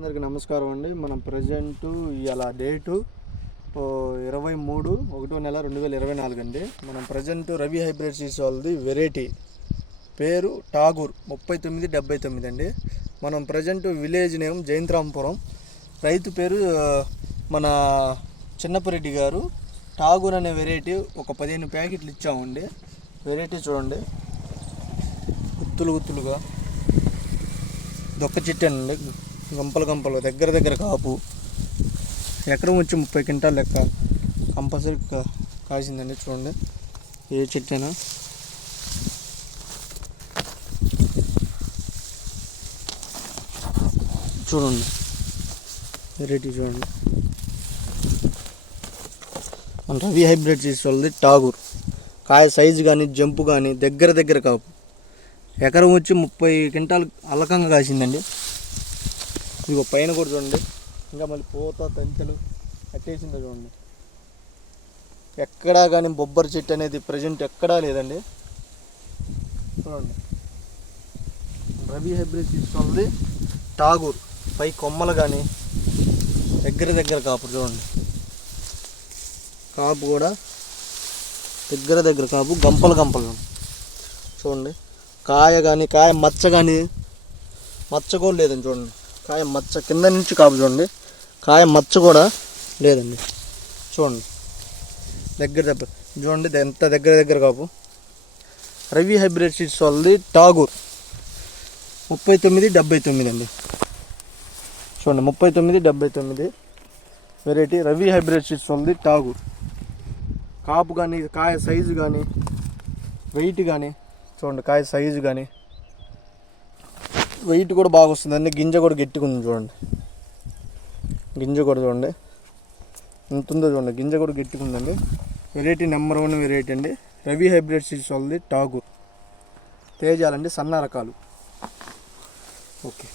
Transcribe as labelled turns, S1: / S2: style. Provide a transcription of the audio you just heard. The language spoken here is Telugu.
S1: అందరికీ నమస్కారం అండి. మనం ప్రజెంట్ ఇలా డేటు ఇరవై మూడు ఒకటో నెల రెండు వేల ఇరవై నాలుగు అండి. మనం ప్రజెంట్ రవి హైబ్రిడ్ సీడ్స్ వాళ్ళది వెరైటీ పేరు టాగూర్ ముప్పై తొమ్మిది డెబ్బై తొమ్మిది అండి. మనం ప్రజెంట్ విలేజ్ నేమ్ జయంత్రాంపురం రైతు పేరు మన చిన్నపరెడ్డి గారు. టాగూర్ అనే వెరైటీ ఒక పదిహేను ప్యాకెట్లు ఇచ్చామండి. వెరైటీ చూడండి. గుత్తులు గుత్తులుగా. దొక్క చెట్టు అండి. గంపలు గంపలు దగ్గర దగ్గర కాపు. ఎకరం వచ్చి ముప్పై క్వింటాల్ లెక్క. కంపల్సరీ కాసిందండి చూడండి. ఏ చెట్టు అయినా చూడండి. వెరైటీ చూడండి. మన రవి హైబ్రిడ్ చేసే వాళ్ళది టాగూర్. కాయ సైజు కానీ జంపు కానీ దగ్గర దగ్గర కాపు. ఎకరం వచ్చి ముప్పై క్వింటాల్ అల్లకంగా కాసిందండి. ఇదిగో పైన కూడా చూడండి. ఇంకా మళ్ళీ పూత తంచెలు కట్టేసిందో చూడండి. ఎక్కడా కానీ బొబ్బరి చెట్టు అనేది ప్రజెంట్ ఎక్కడా లేదండి. చూడండి. రవి హైబ్రిడ్ తీసుకోవాలి. టాగూర్ పై కొమ్మలు కానీ దగ్గర దగ్గర కాపు చూడండి. కాపు కూడా దగ్గర దగ్గర కాపు గంపలు గంపలు. చూడండి. కాయ కానీ కాయ మచ్చ కానీ మచ్చ కూడా లేదండి చూడండి. కాయ మచ్చ కింద నుంచి కాపు చూడండి. కాయ మచ్చ కూడా లేదండి. చూడండి. దగ్గర దగ్గర చూడండి ఎంత దగ్గర దగ్గర కాపు. రవి హైబ్రిడ్ సీడ్స్ వాళ్ళది టాగూర్ ముప్పై తొమ్మిది డెబ్బై తొమ్మిది అండి. చూడండి ముప్పై తొమ్మిది డెబ్బై తొమ్మిది వెరైటీ రవి హైబ్రిడ్ సీడ్స్ వాళ్ళది టాగూర్ కాపు కానీ కాయ సైజు కానీ వెయిట్ కానీ చూడండి కాయ సైజు కానీ వెయిట్ కూడా బాగా వస్తుందండి గింజ కూడా గట్టిగా ఉంది చూడండి. గింజ కూడా చూడండి. ఎంత ఉందో చూడండి. గింజ కూడా గట్టిగా ఉందండి. వెరైటీ నెంబర్ వన్ వెరైటీ అండి. రవి హైబ్రిడ్ సీడ్స్ వాళ్ళది టాగూర్ తేజాలండి సన్న రకాలు ఓకే